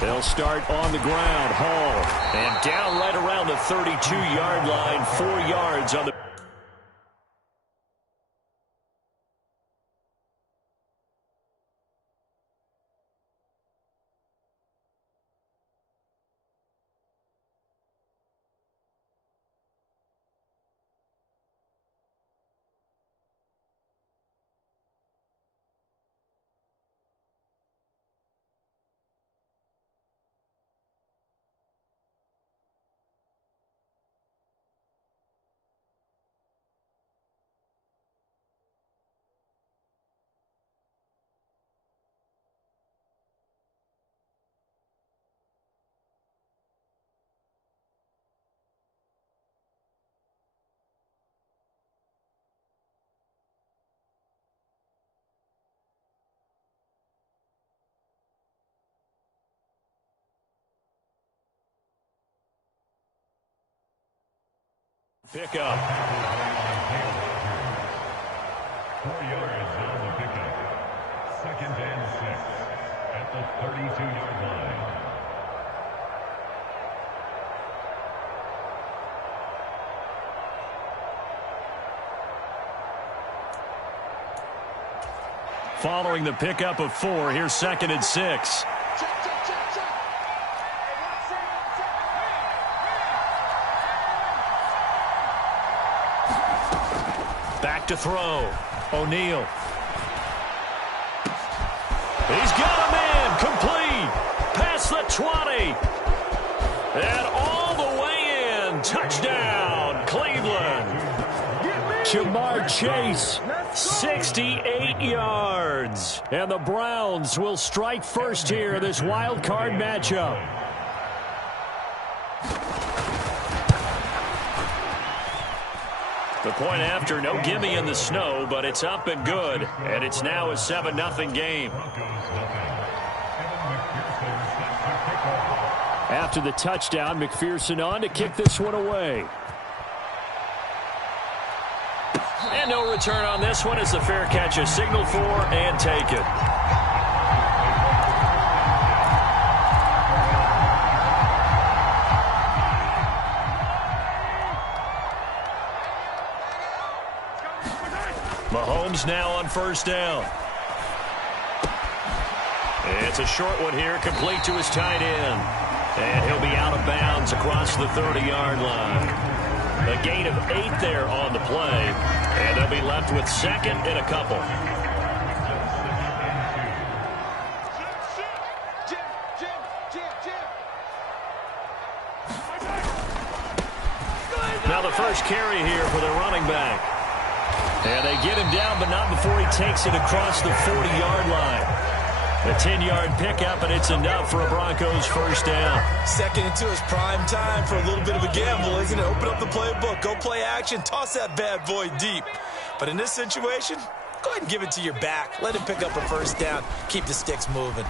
They'll start on the ground. Hall. And down right around the 32-yard line. 4 yards on the... Pick up. 4 yards on the pickup. 2nd and 6 at the 32-yard line. Following the pickup of 4, here's 2nd and 6. Back to throw. O'Neal. He's got a man. Complete. Past the 20. And all the way in. Touchdown, Cleveland. Jamar Chase, 68 yards. And the Browns will strike first here in this wild card matchup. The point after, no gimme in the snow, but it's up and good. And it's now a 7-0 game. After the touchdown, McPherson on to kick this one away. And no return on this one as the fair catch is signaled for and taken. Mahomes now on first down. It's a short one here, complete to his tight end. And he'll be out of bounds across the 30-yard line. A gain of 8 there on the play. And they'll be left with 2nd and a couple. Now the first carry here for the running back. And they get him down, but not before he takes it across the 40-yard line. A 10-yard pickup, and it's enough for a Broncos first down. 2nd and 2 is prime time for a little bit of a gamble, isn't it? Open up the playbook, go play action, toss that bad boy deep. But in this situation, go ahead and give it to your back. Let him pick up a first down. Keep the sticks moving.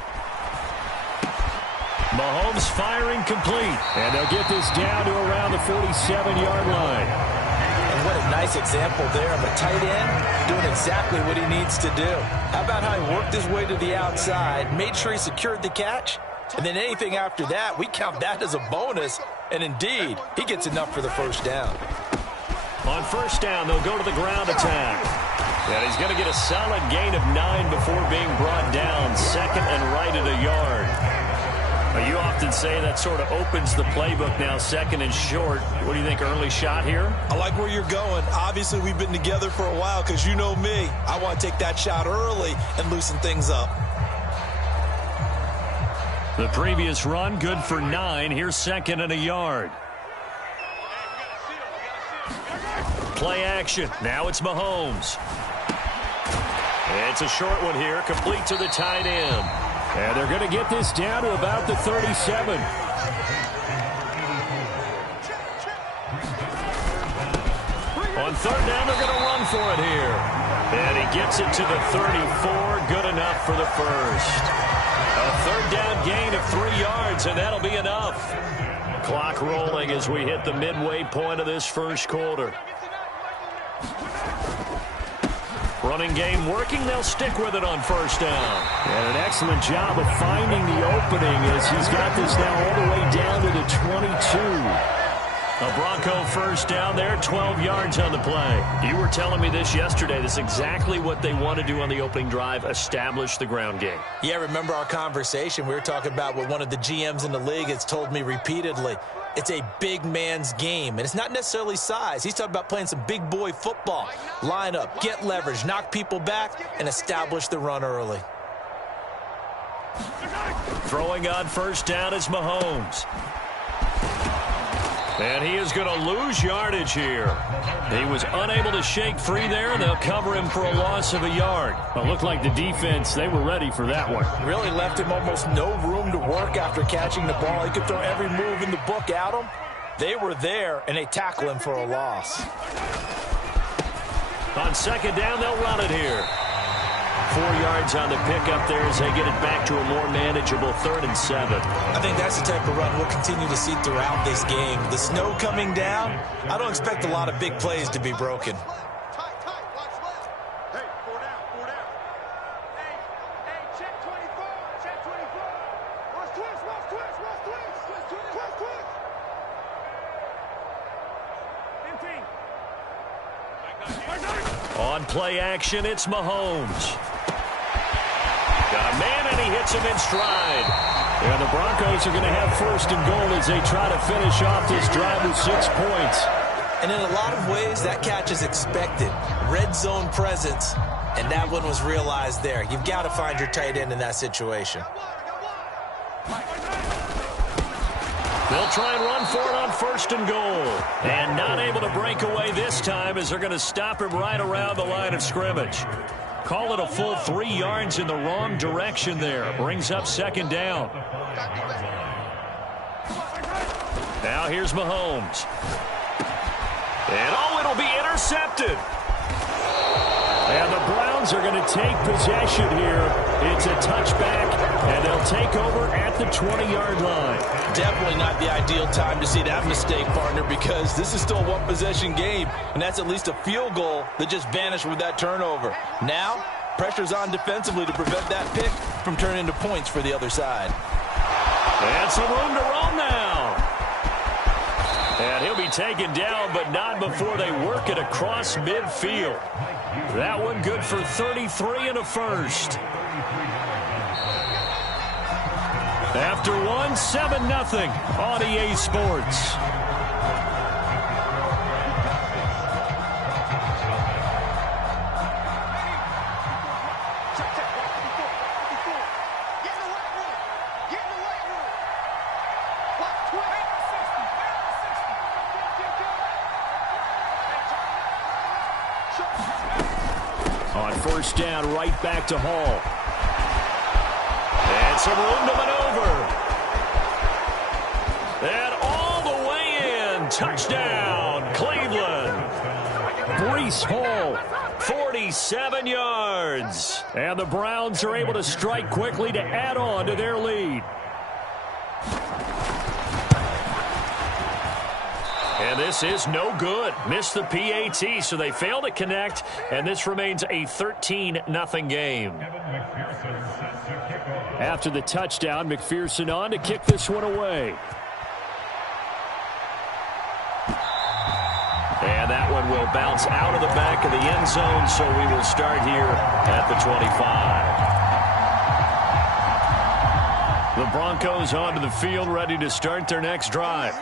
Mahomes firing complete. And they'll get this down to around the 47-yard line. And what a nice example there of a tight end doing exactly what he needs to do. How about how he worked his way to the outside, made sure he secured the catch, and then anything after that, we count that as a bonus. And indeed, he gets enough for the first down. On first down, they'll go to the ground attack. And he's going to get a solid gain of 9 before being brought down. 2nd and right at a yard. You often say that sort of opens the playbook now, 2nd and short. What do you think, early shot here? I like where you're going. Obviously, we've been together for a while because you know me. I want to take that shot early and loosen things up. The previous run, good for 9. Here's 2nd and a yard. Play action. Now it's Mahomes. It's a short one here, complete to the tight end. And they're going to get this down to about the 37. On third down, they're going to run for it here. And he gets it to the 34. Good enough for the first. A third down gain of 3 yards, and that'll be enough. Clock rolling as we hit the midway point of this first quarter. Running game working. They'll stick with it on first down. And an excellent job of finding the opening as he's got this now all the way down to the 22. A Bronco first down there, 12 yards on the play. You were telling me this yesterday. This is exactly what they want to do on the opening drive, establish the ground game. Yeah, remember our conversation? We were talking about what one of the GMs in the league has told me repeatedly. It's a big man's game, and it's not necessarily size. He's talking about playing some big boy football. Line up, get leverage, knock people back, and establish the run early. Throwing on first down is Mahomes. And he is going to lose yardage here. He was unable to shake free there, and they'll cover him for a loss of a yard. Well, it looked like the defense, they were ready for that one. Really left him almost no room to work after catching the ball. He could throw every move in the book at him. They were there, and they tackle him for a loss. On second down, they'll run it here. 4 yards on the pickup there as they get it back to a more manageable 3rd and 7. I think that's the type of run we'll continue to see throughout this game. The snow coming down, I don't expect a lot of big plays to be broken. On play action, it's Mahomes. Got a man, and he hits him in stride. And the Broncos are going to have 1st and goal as they try to finish off this drive with 6 points. And in a lot of ways, that catch is expected. Red zone presence, and that one was realized there. You've got to find your tight end in that situation. They'll try and run for it on 1st and goal. And not able to break away this time as they're going to stop him right around the line of scrimmage. Call it a full 3 yards in the wrong direction there. Brings up 2nd down. Now here's Mahomes. And it'll be intercepted. And the Browns are going to take possession here. It's a touchback, and they'll take over at the 20-yard line. Definitely not the ideal time to see that mistake, partner, because this is still a one-possession game, and that's at least a field goal that just vanished with that turnover. Now, pressure's on defensively to prevent that pick from turning into points for the other side. And some room to roam now. And he'll be taken down, but not before they work it across midfield. That one good for 33 and a first. After one, 7-0 on EA Sports. On first down, right back to Hall. And some room to maneuver. And all the way in. Touchdown, Cleveland. Breece Hall, 47 yards. And the Browns are able to strike quickly to add on to their lead. And this is no good. Missed the PAT, so they fail to connect, and this remains a 13-0 game. After the touchdown, McPherson on to kick this one away. And that one will bounce out of the back of the end zone, so we will start here at the 25. The Broncos onto the field, ready to start their next drive.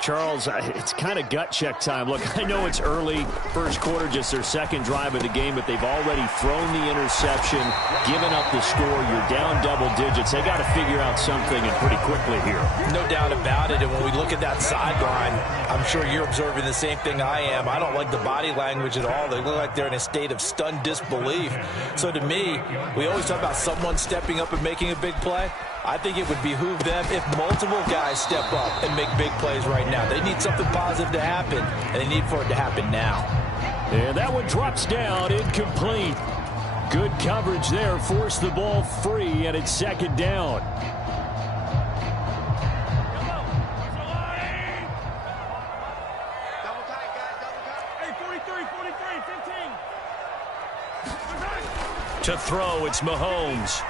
Charles, it's kind of gut check time. Look, I know it's early, first quarter, just their second drive of the game, but they've already thrown the interception, given up the score. You're down double digits. They got to figure out something, and pretty quickly here. No doubt about it, and when we look at that sideline, I'm sure you're observing the same thing I am. I don't like the body language at all. They look like they're in a state of stunned disbelief. So to me, we always talk about someone stepping up and making a big play. I think it would behoove them if multiple guys step up and make big plays right now. They need something positive to happen, and they need for it to happen now. And that one drops down, incomplete. Good coverage there, forced the ball free, and it's second down. To throw, it's Mahomes.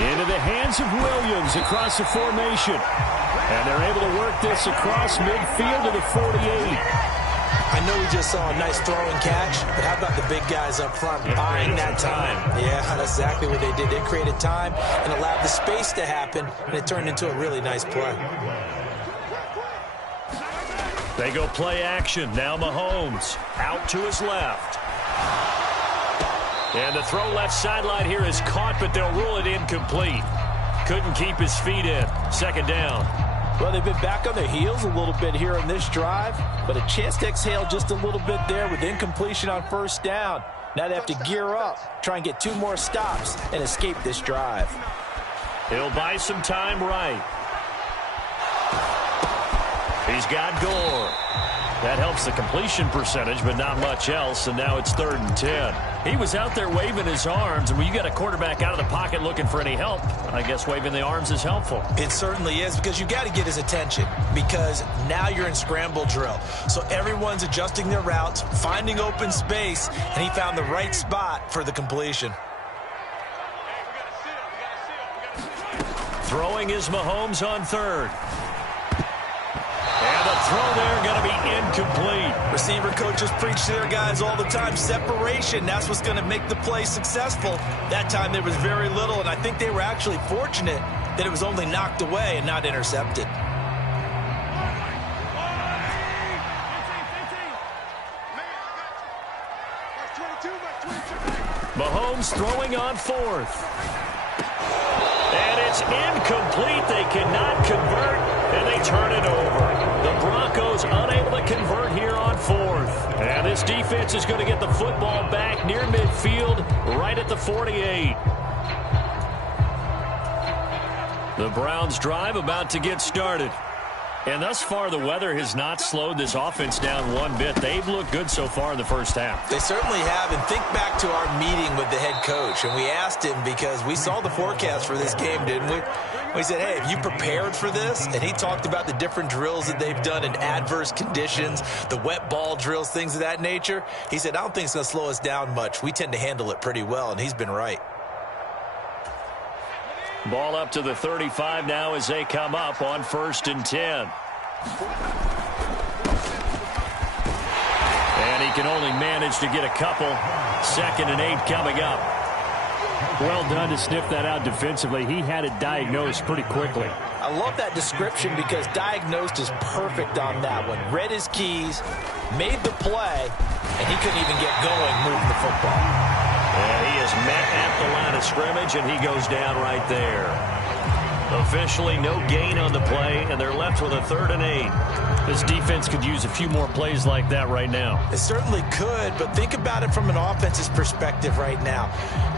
Into the hands of Williams across the formation. And they're able to work this across midfield to the 48. I know we just saw a nice throw and catch, but how about the big guys up front buying that time? Yeah, that's exactly what they did. They created time and allowed the space to happen, and it turned into a really nice play. They go play action. Now Mahomes out to his left. And the throw left sideline here is caught, but they'll rule it incomplete. Couldn't keep his feet in. Second down. Well, they've been back on their heels a little bit here on this drive, but a chance to exhale just a little bit there with incompletion on first down. Now they have to gear up, try and get 2 more stops, and escape this drive. He'll buy some time right. He's got Gore. That helps the completion percentage, but not much else, and now it's 3rd and 10. He was out there waving his arms, and when you got a quarterback out of the pocket looking for any help, I guess waving the arms is helpful. It certainly is, because you got to get his attention, because now you're in scramble drill. So everyone's adjusting their routes, finding open space, and he found the right spot for the completion. Throwing is Mahomes on 3rd. And the throw there going to be incomplete. Receiver coaches preach to their guys all the time. Separation, that's what's going to make the play successful. That time there was very little, and I think they were actually fortunate that it was only knocked away and not intercepted. Mahomes throwing on 4th. And it's incomplete. They cannot convert, and they turn it over. The Broncos unable to convert here on 4th. And this defense is going to get the football back near midfield, right at the 48. The Browns drive about to get started. And thus far, the weather has not slowed this offense down one bit. They've looked good so far in the first half. They certainly have. And think back to our meeting with the head coach. And we asked him, because we saw the forecast for this game, didn't we? We said, hey, have you prepared for this? And he talked about the different drills that they've done in adverse conditions, the wet ball drills, things of that nature. He said, I don't think it's going to slow us down much. We tend to handle it pretty well, and he's been right. Ball up to the 35 now as they come up on 1st and 10. And he can only manage to get a couple. 2nd and 8 coming up. Well done to sniff that out defensively. He had it diagnosed pretty quickly. I love that description, because diagnosed is perfect on that one. Read his keys, made the play, and he couldn't even get going moving the football. And he is met at the line of scrimmage, and he goes down right there. Officially no gain on the play, and they're left with a 3rd and 8. This defense could use a few more plays like that right now. It certainly could, but think about it from an offense's perspective right now.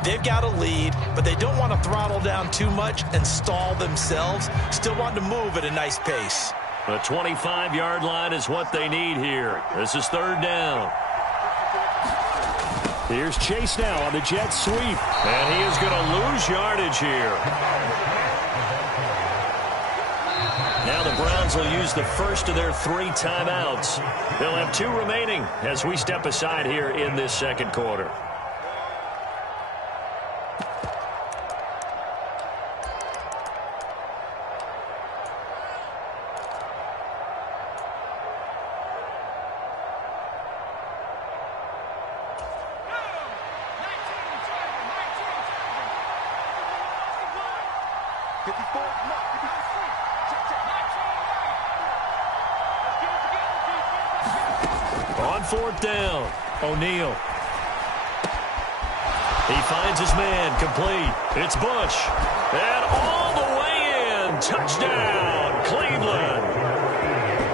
They've got a lead, but they don't want to throttle down too much and stall themselves. Still want to move at a nice pace. The 25-yard line is what they need here. This is 3rd down. Here's Chase now on the jet sweep. And he is going to lose yardage here. Now the Browns will use the first of their 3 timeouts. They'll have 2 remaining as we step aside here in this second quarter. On 4th down, O'Neal. He finds his man, complete. It's Bush. And all the way in. Touchdown, Cleveland.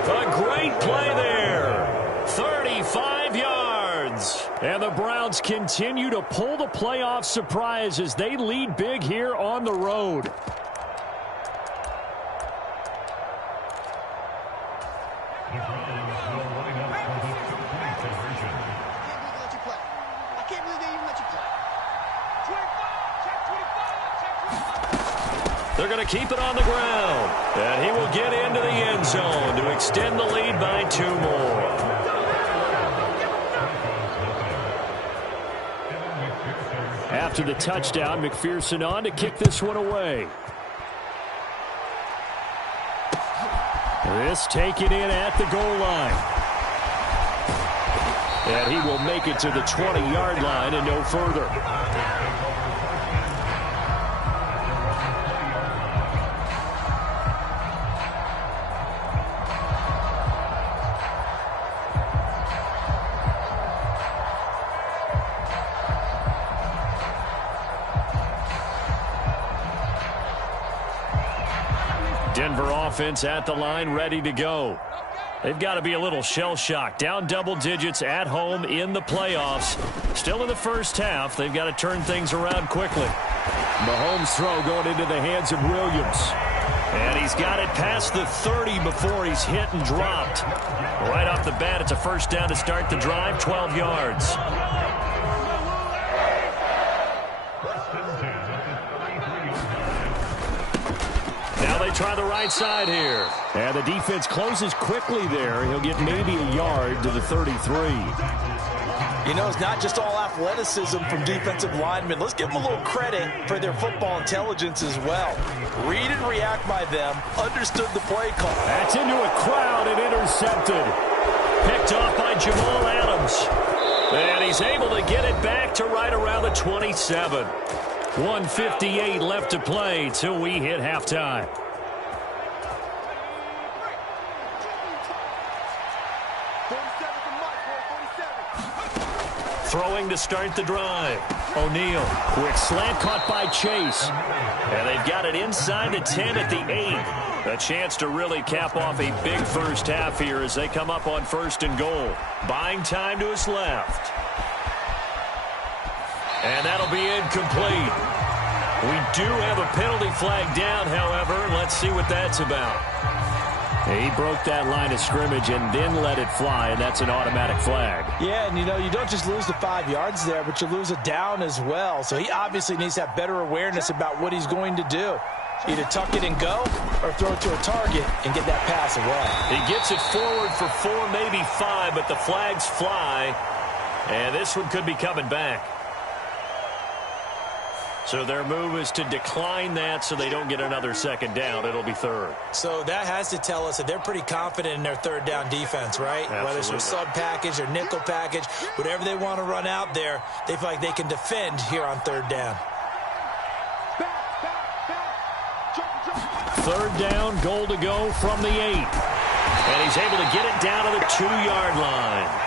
A great play there. 35 yards. And the Browns continue to pull the playoff surprise as they lead big here on the road. They're going to keep it on the ground. And he will get into the end zone to extend the lead by 2 more. After the touchdown, McPherson on to kick this one away. This taken in at the goal line. And he will make it to the 20-yard line and no further. Denver offense at the line, ready to go. They've got to be a little shell-shocked. Down double digits at home in the playoffs. Still in the first half. They've got to turn things around quickly. Mahomes' throw going into the hands of Williams. And he's got it past the 30 before he's hit and dropped. Right off the bat, it's a first down to start the drive, 12 yards. Now they try the right side here. And the defense closes quickly there. He'll get maybe a yard to the 33. You know, it's not just all athleticism from defensive linemen. Let's give them a little credit for their football intelligence as well. Read and react by them. Understood the play call. That's into a crowd and intercepted. Picked off by Jamal Adams. And he's able to get it back to right around the 27. 1:58 left to play till we hit halftime. Throwing to start the drive. O'Neal. Quick slant caught by Chase. And they've got it inside the 10 at the 8. A chance to really cap off a big first half here as they come up on first and goal. Buying time to his left. And that'll be incomplete. We do have a penalty flag down, however. Let's see what that's about. He broke that line of scrimmage and then let it fly, and that's an automatic flag. Yeah, and you know, you don't just lose the 5 yards there, but you lose a down as well. So he obviously needs to have better awareness about what he's going to do. Either tuck it and go or throw it to a target and get that pass away. He gets it forward for 4, maybe 5, but the flags fly, and this one could be coming back. So their move is to decline that so they don't get another second down. It'll be third. So that has to tell us that they're pretty confident in their third down defense, right? Absolutely. Whether it's their sub package or nickel package, whatever they want to run out there, they feel like they can defend here on third down. Third down, goal to go from the 8. And he's able to get it down to the 2-yard line.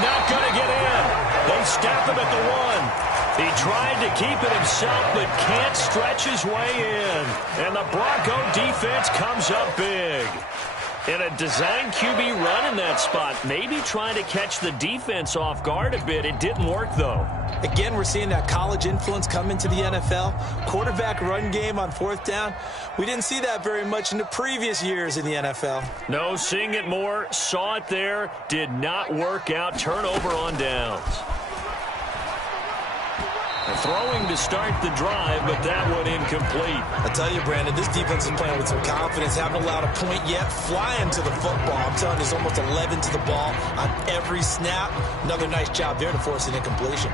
Not going to get in. They stop him at the 1. He tried to keep it himself, but can't stretch his way in. And the Bronco defense comes up big. In a design QB run in that spot, maybe trying to catch the defense off guard a bit. It didn't work, though. Again, we're seeing that college influence come into the NFL. Quarterback run game on fourth down. We didn't see that very much in the previous years in the NFL. No, seeing it more. Saw it there. Did not work out. Turnover on downs. Throwing to start the drive, but that one incomplete. I tell you, Brandon, this defense is playing with some confidence. Haven't allowed a point yet. Flying to the football. I'm telling you, there's almost 11 to the ball on every snap. Another nice job there to force an incompletion.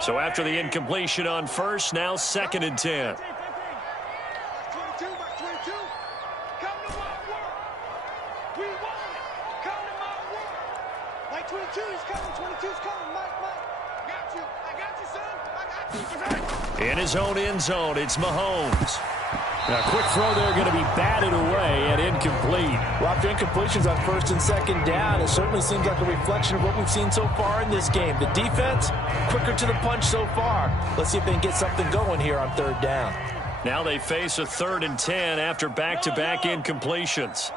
So after the incompletion on first, now 2nd and 10. In his own end zone, it's Mahomes. A quick throw there going to be batted away and incomplete. Well, after incompletions on first and second down, it certainly seems like a reflection of what we've seen so far in this game. The defense, quicker to the punch so far. Let's see if they can get something going here on third down. Now they face a 3rd and 10 after back-to-back incompletions.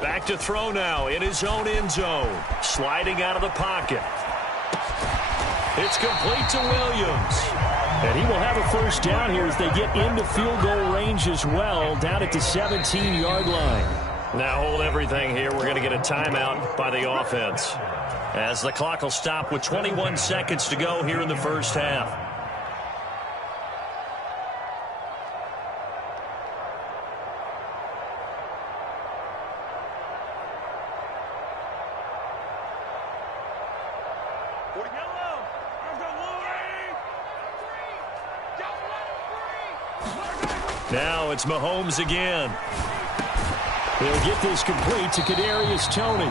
Back to throw now in his own end zone. Sliding out of the pocket. It's complete to Williams. And he will have a first down here as they get into field goal range as well, down at the 17-yard line. Now hold everything here. We're going to get a timeout by the offense, as the clock will stop with 21 seconds to go here in the first half. Now it's Mahomes again. He'll get this complete to Kadarius Toney.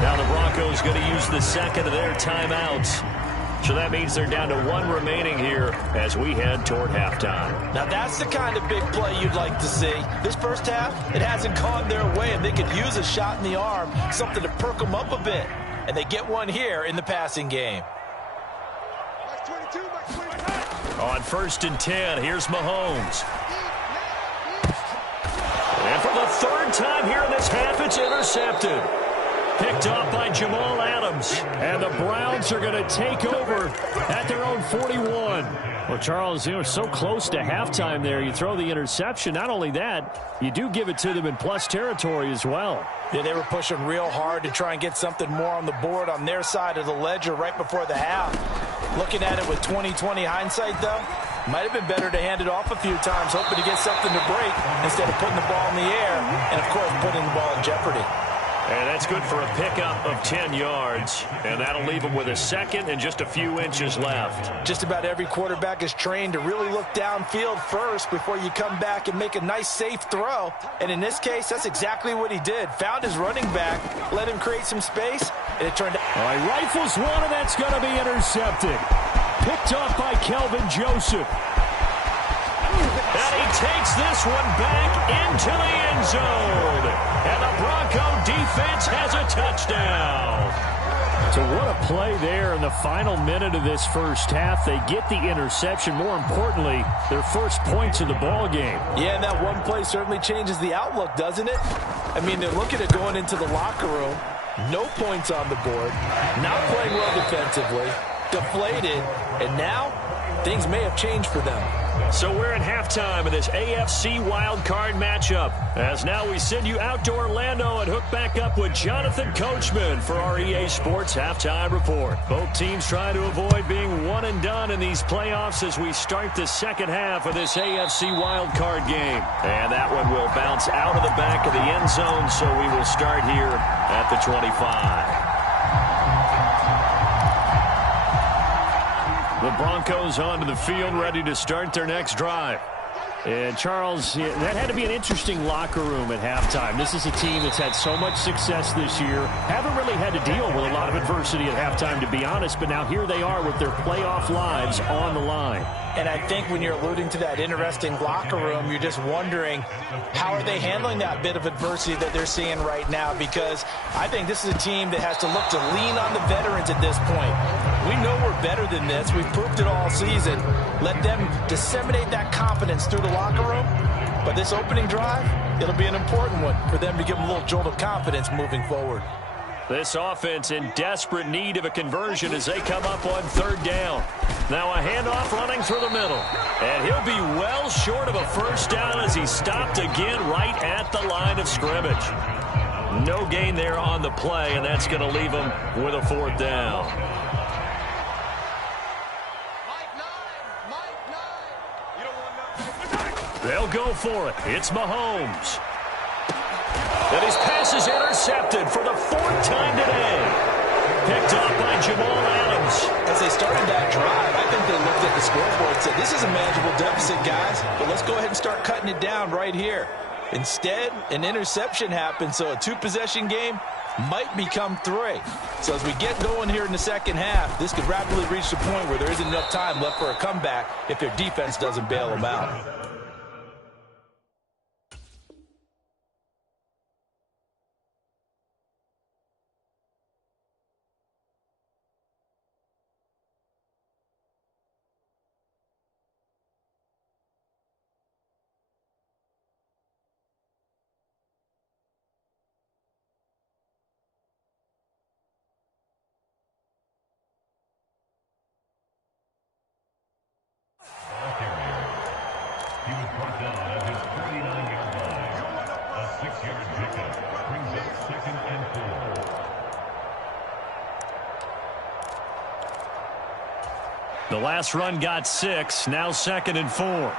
Now the Broncos going to use the second of their timeouts. So that means they're down to one remaining here as we head toward halftime. Now that's the kind of big play you'd like to see. This first half, it hasn't gone their way, and they could use a shot in the arm, something to perk them up a bit. And they get one here in the passing game. On 1st and 10, here's Mahomes. And for the third time here in this half, it's intercepted. Picked off by Jamal Adams. And the Browns are going to take over at their own 41. Well, Charles, you were so close to halftime there. You throw the interception. Not only that, you do give it to them in plus territory as well. Yeah, they were pushing real hard to try and get something more on the board on their side of the ledger right before the half. Looking at it with 20/20 hindsight, though, might have been better to hand it off a few times, hoping to get something to break instead of putting the ball in the air and, of course, putting the ball in jeopardy. And that's good for a pickup of 10 yards. And that'll leave them with a second and just a few inches left. Just about every quarterback is trained to really look downfield first before you come back and make a nice, safe throw. And in this case, that's exactly what he did. Found his running back, let him create some space, and it turned out. All right, rifles one, and that's going to be intercepted. Picked off by Kelvin Joseph. And he takes this one back into the end zone. And the Bronco defense has a touchdown. So what a play there in the final minute of this first half. They get the interception. More importantly, their first points of the ball game. Yeah, and that one play certainly changes the outlook, doesn't it? I mean, they're looking at going into the locker room. No points on the board. Not playing well defensively. Deflated. And now, things may have changed for them. So we're at halftime of this AFC wildcard matchup. As now we send you out to Orlando and hook back up with Jonathan Coachman for our EA Sports Halftime Report. Both teams trying to avoid being one and done in these playoffs as we start the second half of this AFC wildcard game. And that one will bounce out of the back of the end zone, so we will start here at the 25. The Broncos onto the field, ready to start their next drive. And, Charles, that had to be an interesting locker room at halftime. This is a team that's had so much success this year. Haven't really had to deal with a lot of adversity at halftime, to be honest. But now here they are with their playoff lives on the line. And I think when you're alluding to that interesting locker room, you're just wondering how are they handling that bit of adversity that they're seeing right now, because I think this is a team that has to look to lean on the veterans at this point. We know we're better than this. We've proved it all season. Let them disseminate that confidence through the locker room. But this opening drive, it'll be an important one for them to give them a little jolt of confidence moving forward. This offense in desperate need of a conversion as they come up on third down. Now a handoff running through the middle. And he'll be well short of a first down as he stopped again right at the line of scrimmage. No gain there on the play, and that's going to leave him with a fourth down. They'll go for it. It's Mahomes. And his pass is intercepted for the fourth time today. Picked off by Jamal Adams. As they started that drive, I think they looked at the scoreboard and said, this is a manageable deficit, guys, but let's go ahead and start cutting it down right here. Instead, an interception happened, so a two-possession game might become three. So as we get going here in the second half, this could rapidly reach the point where there isn't enough time left for a comeback if their defense doesn't bail them out. He was brought down at his 49-yard line. A 6-yard pickup brings up 2nd and 4. The last run got 6. Now 2nd and 4.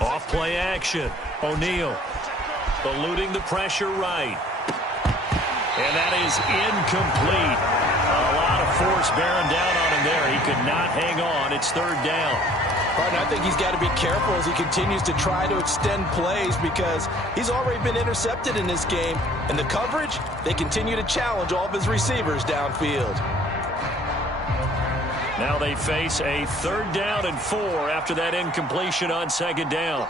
Off play action. O'Neal eluding the pressure right. And that is incomplete. A lot of force bearing down on him there. He could not hang on. It's 3rd down. Right, I think he's got to be careful as he continues to try to extend plays because he's already been intercepted in this game. And the coverage, they continue to challenge all of his receivers downfield. Now they face a 3rd down and 4 after that incompletion on 2nd down.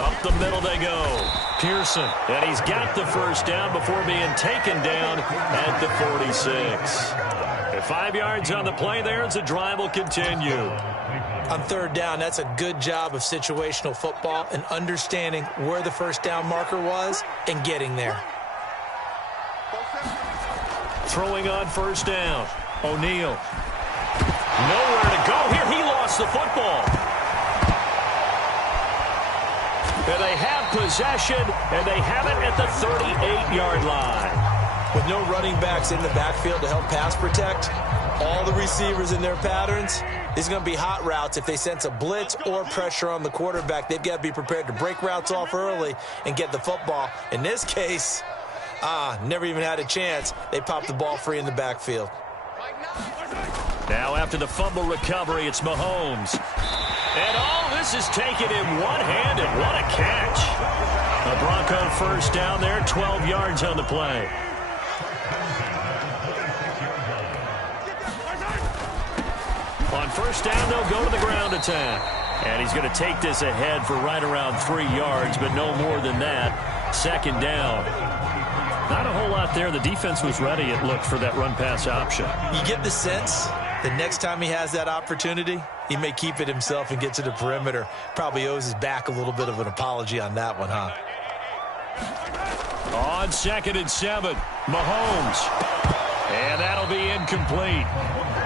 Up the middle they go. Pearson, and he's got the 1st down before being taken down at the 46. At 5 yards on the play there as the drive will continue. On 3rd down, that's a good job of situational football and understanding where the 1st down marker was and getting there. Throwing on 1st down. O'Neal. Nowhere to go here. He lost the football. And they have possession, and they have it at the 38-yard line. With no running backs in the backfield to help pass protect, all the receivers in their patterns, these are going to be hot routes. If they sense a blitz or pressure on the quarterback, they've got to be prepared to break routes off early and get the football. In this case, never even had a chance. They popped the ball free in the backfield. Now after the fumble recovery, it's Mahomes. And all this is taken in one-handed. What a catch. A Bronco 1st down there, 12 yards on the play. On 1st down, they'll go to the ground attack. And he's going to take this ahead for right around 3 yards, but no more than that. 2nd down. Not a whole lot there. The defense was ready, it looked, for that run-pass option. You get the sense that next time he has that opportunity, he may keep it himself and get to the perimeter. Probably owes his back a little bit of an apology on that one, huh? On 2nd and 7, Mahomes. And that'll be incomplete.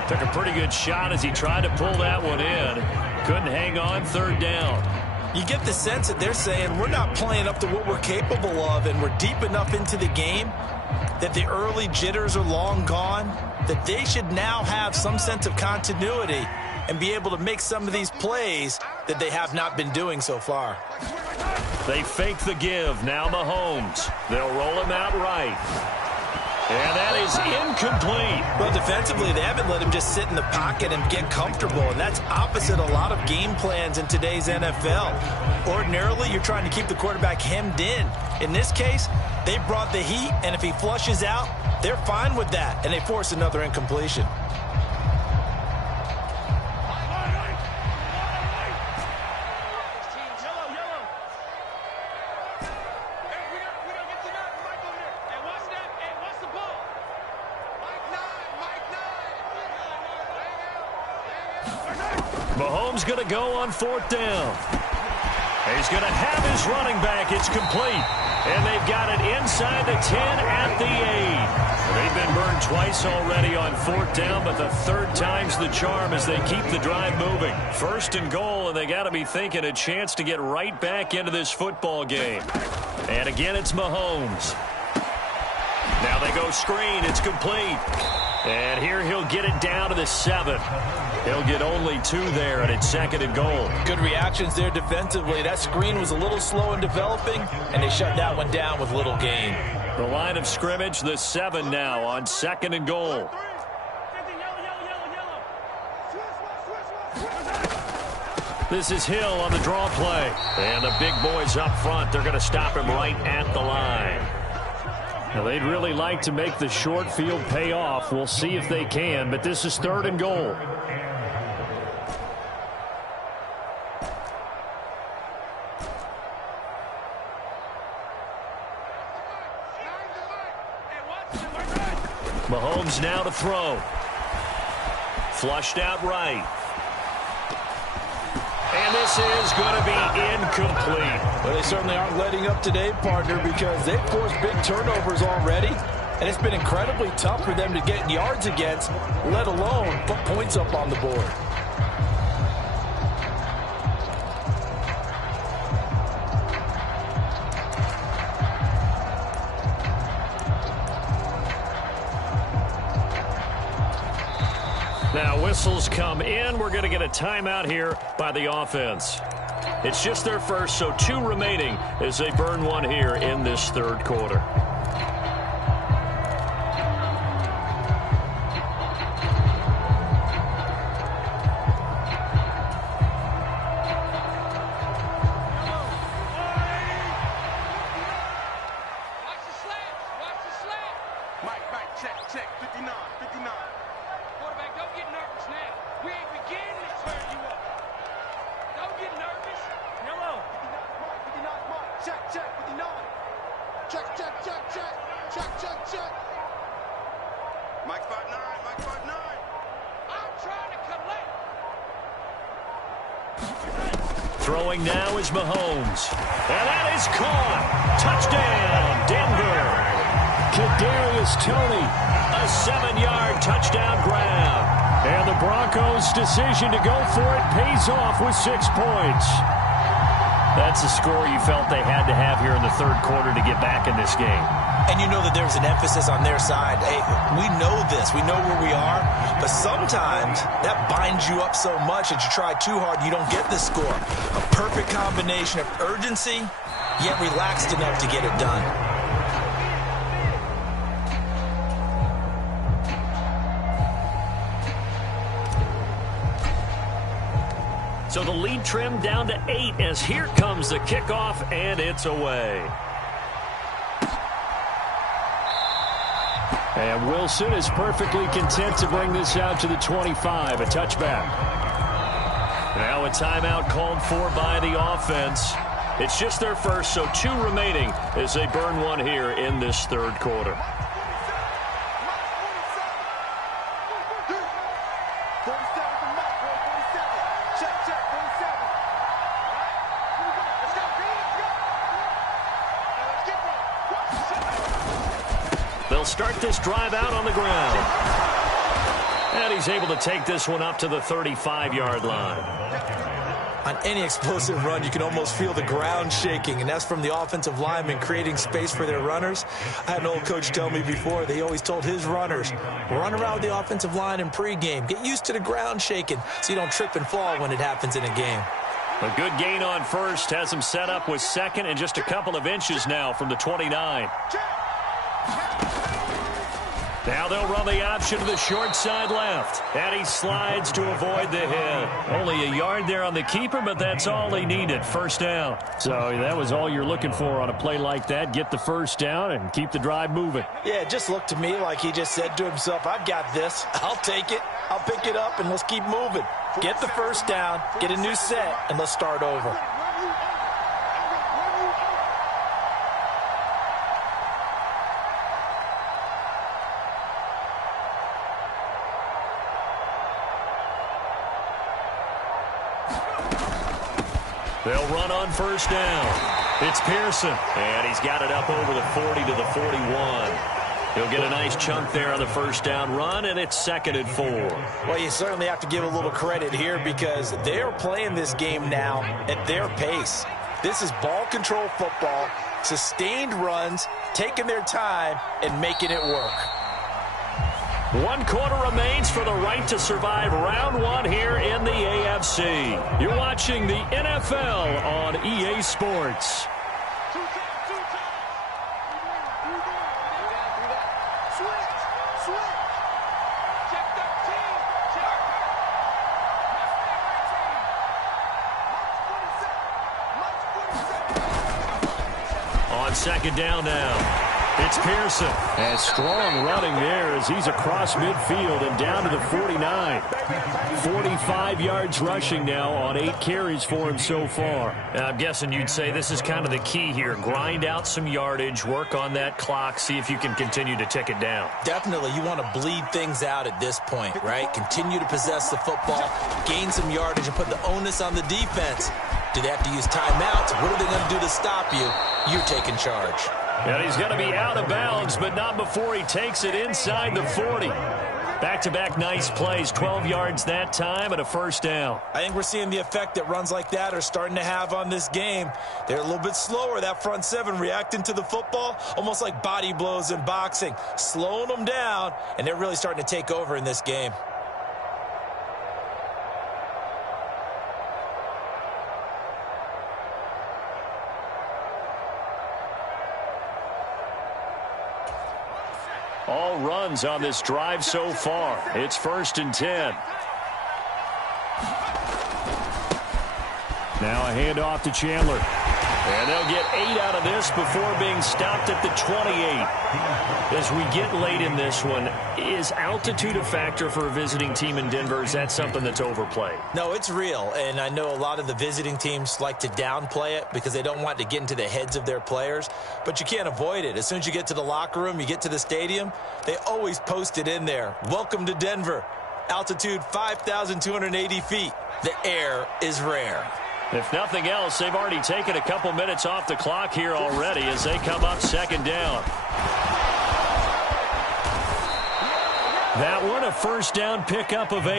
Took a pretty good shot as he tried to pull that one in. Couldn't hang on. 3rd down. You get the sense that they're saying we're not playing up to what we're capable of, and we're deep enough into the game that the early jitters are long gone, that they should now have some sense of continuity and be able to make some of these plays that they have not been doing so far. They fake the give. Now Mahomes. They'll roll him out right. And that is incomplete. Well, defensively, they haven't let him just sit in the pocket and get comfortable, and that's opposite a lot of game plans in today's NFL. Ordinarily, you're trying to keep the quarterback hemmed in. In this case, they brought the heat, and if he flushes out, they're fine with that, and they force another incompletion. Mahomes going to go on 4th down. He's going to have his running back. It's complete. And they've got it inside the 10 at the 8. They've been burned twice already on 4th down, but the 3rd time's the charm as they keep the drive moving. 1st and goal, and they got to be thinking a chance to get right back into this football game. And again, it's Mahomes. Now they go screen. It's complete. And here he'll get it down to the 7. He'll get only 2 there, and it's 2nd and goal. Good reactions there defensively. That screen was a little slow in developing, and they shut that one down with little gain. The line of scrimmage, the 7 now on 2nd and goal. This is Hill on the draw play. And the big boys up front, they're going to stop him right at the line. Now, they'd really like to make the short field pay off. We'll see if they can, but this is 3rd and goal. Mahomes now to throw. Flushed out right. And this is going to be incomplete. Well, they certainly aren't letting up today, partner, because they've forced big turnovers already. And it's been incredibly tough for them to get yards against, let alone put points up on the board. Now whistles come in. We're going to get a timeout here by the offense. It's just their first, so 2 remaining as they burn one here in this third quarter. Throwing now is Mahomes. And that is caught. Touchdown, Denver. Kadarius Toney. A 7-yard touchdown grab. And the Broncos' decision to go for it pays off with 6 points. That's the score you felt they had to have here in the third quarter to get back in this game. And you know that there's an emphasis on their side. Hey, we know this. We know where we are. But sometimes that binds you up so much that you try too hard, you don't get the score. A perfect combination of urgency, yet relaxed enough to get it done. So the lead trimmed down to 8 as here comes the kickoff, and it's away. And Wilson is perfectly content to bring this out to the 25, a touchback. Now a timeout called for by the offense. It's just their first, so 2 remaining as they burn one here in this third quarter. They'll start this drive out on the ground. And he's able to take this one up to the 35-yard line. On any explosive run, you can almost feel the ground shaking, and that's from the offensive linemen creating space for their runners. I had an old coach tell me before, they always told his runners, run around the offensive line in pregame. Get used to the ground shaking so you don't trip and fall when it happens in a game. A good gain on first has him set up with second and just a couple of inches now from the 29. Now they'll run the option to the short side left. And he slides to avoid the hit. Only a yard there on the keeper, but that's all he needed. First down. So that was all you're looking for on a play like that. Get the first down and keep the drive moving. Yeah, it just looked to me like he just said to himself, I've got this. I'll take it. I'll pick it up, and let's keep moving. Get the first down, get a new set, and let's start over. They'll run on first down. It's Pearson. And he's got it up over the 40 to the 41. He'll get a nice chunk there on the first down run, and it's 2nd and 4. Well, you certainly have to give a little credit here because they're playing this game now at their pace. This is ball control football, sustained runs, taking their time, and making it work. 1 quarter remains for the right to survive round 1 here in the AFC. You're watching the NFL on EA Sports. On second down now. It's Pearson. And strong running there as he's across midfield and down to the 49. 45 yards rushing now on 8 carries for him so far. I'm guessing you'd say this is kind of the key here. Grind out some yardage, work on that clock, see if you can continue to tick it down. Definitely, you want to bleed things out at this point, right? Continue to possess the football, gain some yardage, and put the onus on the defense. Do they have to use timeouts? What are they going to do to stop you? You're taking charge. And he's going to be out of bounds, but not before he takes it inside the 40. Back-to-back nice plays, 12 yards that time and a first down. I think we're seeing the effect that runs like that are starting to have on this game. They're a little bit slower, that front seven, reacting to the football, almost like body blows in boxing, slowing them down, and they're really starting to take over in this game. All runs on this drive so far. It's 1st and 10. Now a handoff to Chandler. And they'll get 8 out of this before being stopped at the 28. As we get late in this one, is altitude a factor for a visiting team in Denver? Is that something that's overplayed? No, it's real, and I know a lot of the visiting teams like to downplay it because they don't want to get into the heads of their players, but you can't avoid it. As soon as you get to the locker room, you get to the stadium, they always post it in there. Welcome to Denver. Altitude 5,280 feet. The air is rare. If nothing else, they've already taken a couple minutes off the clock here already as they come up 2nd down. That one, a first down pickup of 8.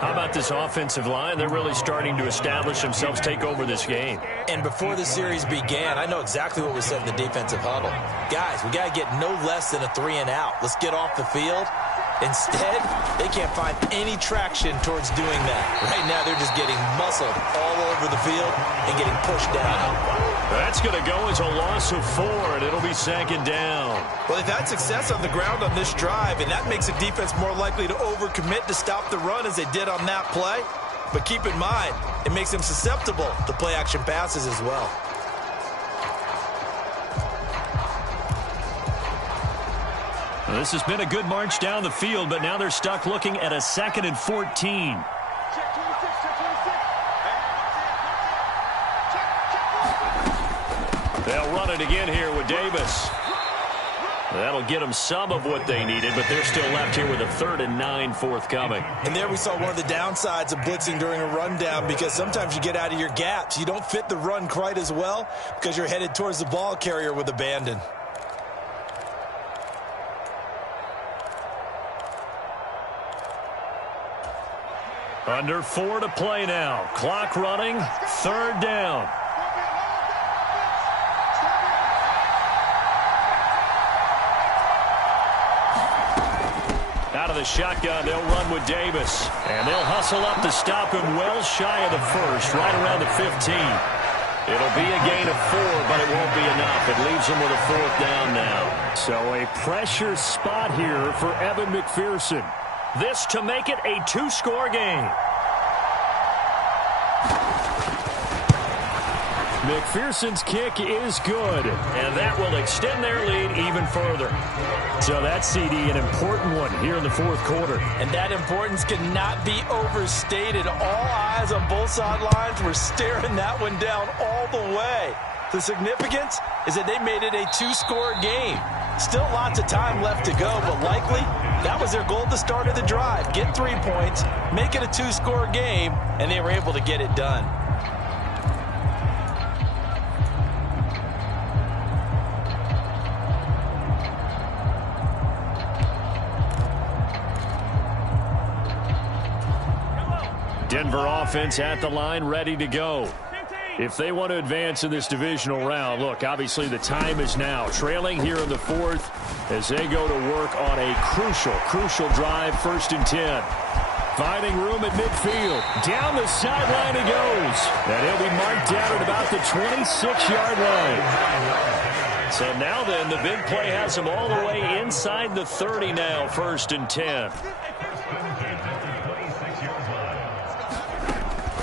How about this offensive line? They're really starting to establish themselves, take over this game. And before the series began, I know exactly what was said in the defensive huddle. Guys, we got to get no less than a 3 and out. Let's get off the field. Instead, they can't find any traction towards doing that. Right now, they're just getting muscled all over the field and getting pushed down. That's going to go as a loss of 4, and it'll be 2nd down. Well, they've had success on the ground on this drive, and that makes a defense more likely to overcommit to stop the run as they did on that play. But keep in mind, it makes them susceptible to play-action passes as well. Well, this has been a good march down the field, but now they're stuck looking at a 2nd and 14. They'll run it again here with Davis. That'll get them some of what they needed, but they're still left here with a 3rd and 9 forthcoming. And there we saw one of the downsides of blitzing during a rundown, because sometimes you get out of your gaps. You don't fit the run quite as well because you're headed towards the ball carrier with abandon. Under 4 to play now. Clock running. 3rd down. Out of the shotgun, they'll run with Davis. And they'll hustle up to stop him well shy of the 1st, right around the 15. It'll be a gain of 4, but it won't be enough. It leaves him with a 4th down now. So a pressure spot here for Evan McPherson. This to make it a 2-score game. McPherson's kick is good, and that will extend their lead even further. So that CD, an important one here in the 4th quarter. And that importance cannot be overstated. All eyes on both sidelines were staring that one down all the way. The significance is that they made it a 2-score game. Still lots of time left to go, but likely that was their goal at the start of the drive. Get 3 points, make it a 2-score game, and they were able to get it done. Denver offense at the line, ready to go. If they want to advance in this divisional round, look, obviously the time is now. Trailing here in the 4th as they go to work on a crucial drive, 1st and 10. Finding room at midfield. Down the sideline he goes. And he'll be marked down at about the 26-yard line. So now then, the big play has him all the way inside the 30 now, 1st and 10.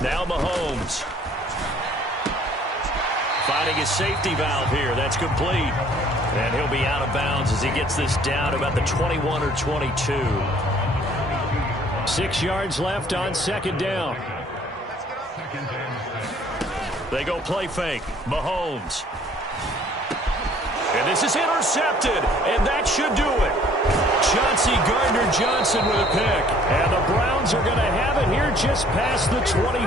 Now Mahomes. Finding his safety valve here. That's complete. And he'll be out of bounds as he gets this down about the 21 or 22. 6 yards left on second down. They go play fake. Mahomes. And this is intercepted, and that should do it. Chauncey Gardner-Johnson with a pick. And the Browns are going to have it here just past the 25.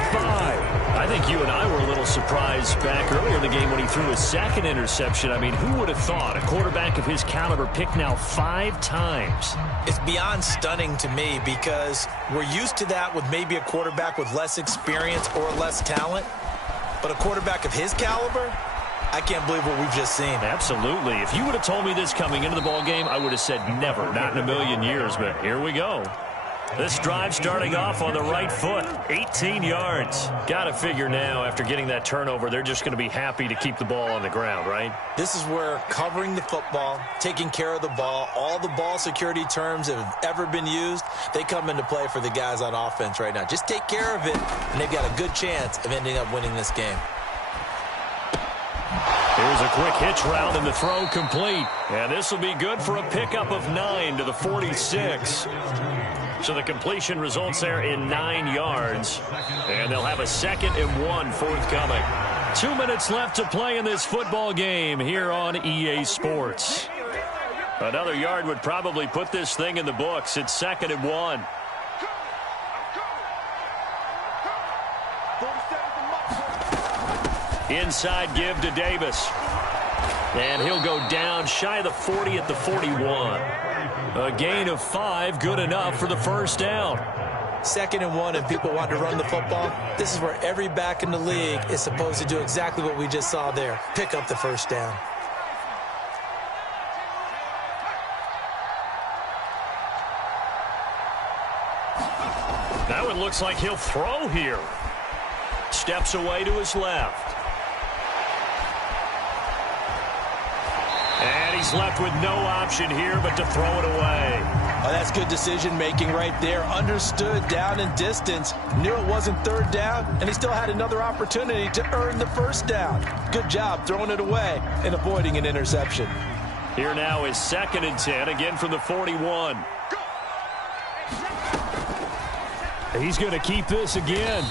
I think you and I were a little surprised back earlier in the game when he threw his second interception. I mean, who would have thought a quarterback of his caliber picked now 5 times? It's beyond stunning to me because we're used to that with maybe a quarterback with less experience or less talent. But a quarterback of his caliber, I can't believe what we've just seen. Absolutely. If you would have told me this coming into the ball game, I would have said never, not in a million years. But here we go. This drive starting off on the right foot. 18 yards. Got to figure now, after getting that turnover, they're just going to be happy to keep the ball on the ground, right? This is where covering the football, taking care of the ball, all the ball security terms that have ever been used, they come into play for the guys on offense right now. Just take care of it, and they've got a good chance of ending up winning this game. Here's a quick hitch route and the throw complete. And this will be good for a pickup of 9 to the 46. So the completion results there in 9 yards. And they'll have a 2nd and 1 forthcoming. 2 minutes left to play in this football game here on EA Sports. Another yard would probably put this thing in the books. It's 2nd and 1. Inside give to Davis. And he'll go down shy of the 40 at the 41. A gain of 5, good enough for the first down. 2nd and 1, and people want to run the football. This is where every back in the league is supposed to do exactly what we just saw there. Pick up the first down. Now it looks like he'll throw here. Steps away to his left. And he's left with no option here but to throw it away. Oh, that's good decision-making right there. Understood down and distance. Knew it wasn't 3rd down, and he still had another opportunity to earn the first down. Good job throwing it away and avoiding an interception. Here now is 2nd and 10, again from the 41. He's going to keep this again.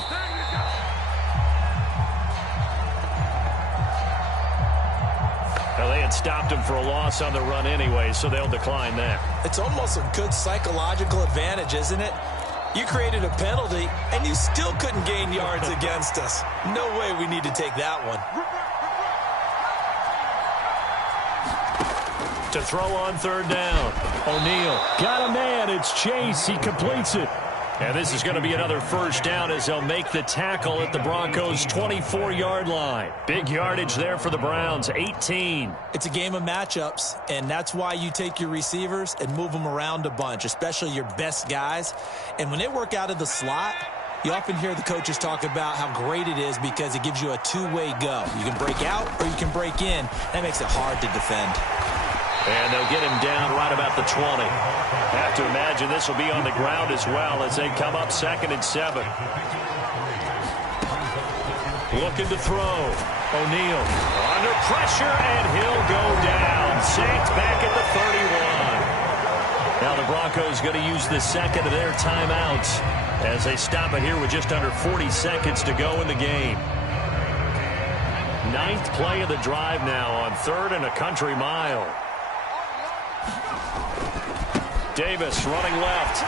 Well, they had stopped him for a loss on the run anyway, so they'll decline that. It's almost a good psychological advantage, isn't it? You created a penalty, and you still couldn't gain yards against us. No way we need to take that one. To throw on 3rd down. O'Neal got a man. It's Chase. He completes it. And this is going to be another first down as they'll make the tackle at the Broncos' 24-yard line. Big yardage there for the Browns, 18. It's a game of matchups, and that's why you take your receivers and move them around a bunch, especially your best guys. And when they work out of the slot, you often hear the coaches talk about how great it is because it gives you a two-way go. You can break out or you can break in. That makes it hard to defend. And they'll get him down right about the 20. Have to imagine this will be on the ground as well as they come up 2nd and 7. Looking to throw. O'Neal under pressure, and he'll go down. Sacked back at the 31. Now the Broncos going to use the 2nd of their timeouts as they stop it here with just under 40 seconds to go in the game. 9th play of the drive now on 3rd and a country mile. Davis running left.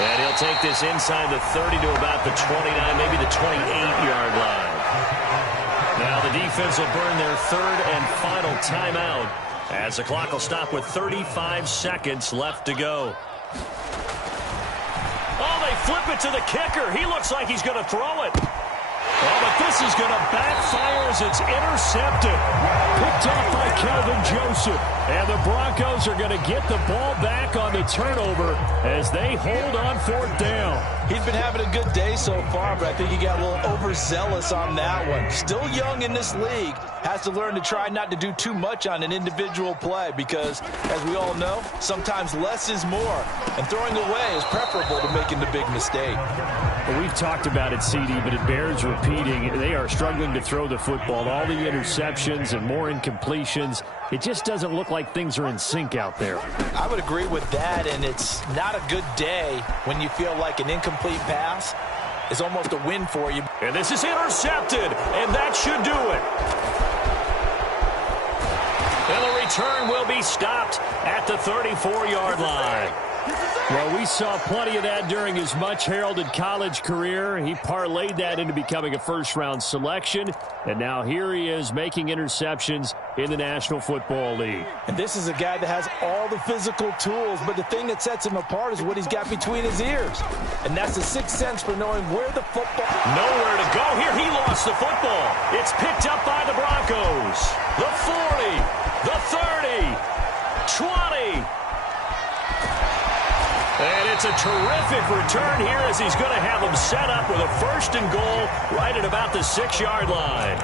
And he'll take this inside the 30 to about the 29, maybe the 28-yard line. Now the defense will burn their 3rd and final timeout as the clock will stop with 35 seconds left to go. Oh, they flip it to the kicker. He looks like he's going to throw it. Oh, but this is going to backfire as it's intercepted. Picked off by Calvin Joseph. And the Broncos are going to get the ball back on the turnover as they hold on 4th down. He's been having a good day so far, but I think he got a little overzealous on that one. Still young in this league. Has to learn to try not to do too much on an individual play because, as we all know, sometimes less is more. And throwing away is preferable to making the big mistake. Well, we've talked about it, CD, but it bears repeating. repeating, they are struggling to throw the football. All the interceptions and more incompletions. It just doesn't look like things are in sync out there. I would agree with that, and it's not a good day when you feel like an incomplete pass is almost a win for you. And this is intercepted, and that should do it. And the return will be stopped at the 34-yard line. Well, we saw plenty of that during his much-heralded college career. He parlayed that into becoming a first-round selection, and now here he is making interceptions in the National Football League. And this is a guy that has all the physical tools, but the thing that sets him apart is what he's got between his ears. And that's the sixth sense for knowing where the football... Nowhere to go here. He lost the football. It's picked up by the Broncos. The 40, the 30, 20... And it's a terrific return here as he's going to have them set up with a first and goal right at about the 6-yard line.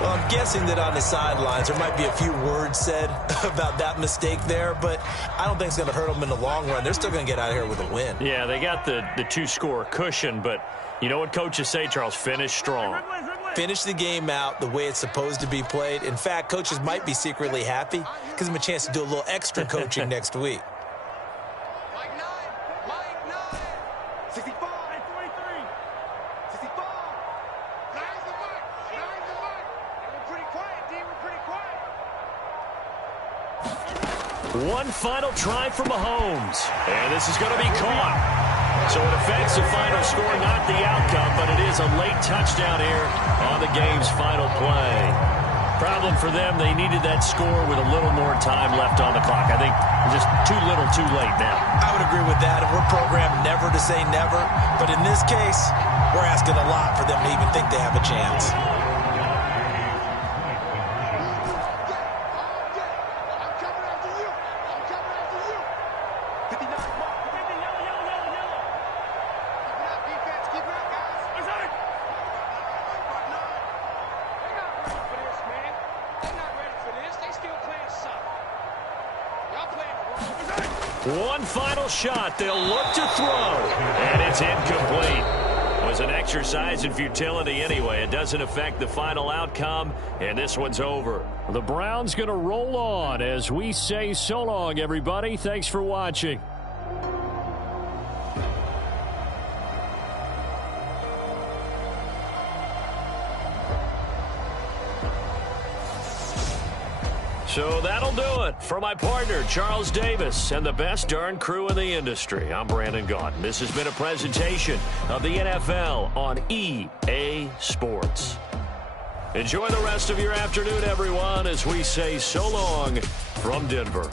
Well, I'm guessing that on the sidelines there might be a few words said about that mistake there, but I don't think it's going to hurt them in the long run. They're still going to get out of here with a win. Yeah, they got the two-score cushion, but you know what coaches say, Charles? Finish strong. Finish the game out the way it's supposed to be played. In fact, coaches might be secretly happy. Gives them a chance to do a little extra coaching next week. 1 final try for Mahomes. And this is going to be caught. So it affects the final score, not the outcome, but it is a late touchdown here on the game's final play. Problem for them, they needed that score with a little more time left on the clock. I think just too little, too late now. I would agree with that. We're programmed never to say never. But in this case, we're asking a lot for them to even think they have a chance. One final shot. They'll look to throw. And it's incomplete. It was an exercise in futility anyway. It doesn't affect the final outcome, and this one's over. The Browns going to roll on as we say so long, everybody. Thanks for watching. So that'll do it. For my partner, Charles Davis, and the best darn crew in the industry, I'm Brandon Gaudin. This has been a presentation of the NFL on EA Sports. Enjoy the rest of your afternoon, everyone, as we say so long from Denver.